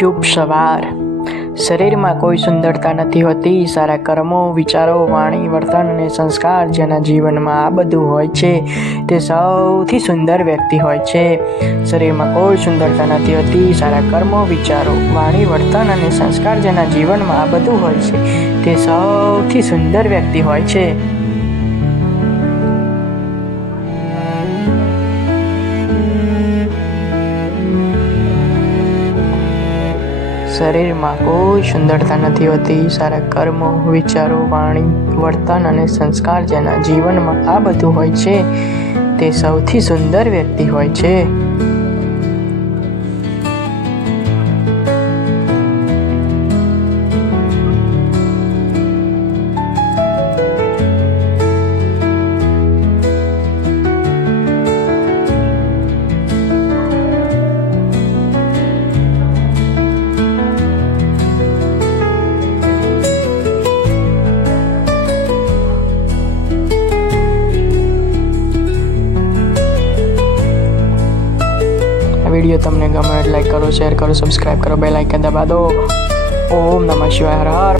શુભ સવાર। શરીરમાં કોઈ સુંદરતા નથી હોતી, સારા કર્મો, વિચારો, વાણી, વર્તન અને સંસ્કાર જેના જીવનમાં આ બધું હોય છે તે સૌથી સુંદર વ્યક્તિ હોય છે। શરીરમાં કોઈ સુંદરતા નથી હોતી, સારા કર્મો, વિચારો, વાણી, વર્તન અને સંસ્કાર જેના જીવનમાં આ બધું હોય છે તે સૌથી સુંદર વ્યક્તિ હોય છે। શરીરમાં કોઈ સુંદરતા નથી હોતી, સારા કર્મો, વિચારો, વાણી, વર્તન અને સંસ્કાર જેના જીવનમાં આ બધું હોય છે તે સૌથી સુંદર વ્યક્તિ હોય છે। वीडियो तमने गमे लाइक करो, शेर करो, सब्सक्राइब करो, बेल आइकन दबा दो। ओम नमः शिवाय। हर हर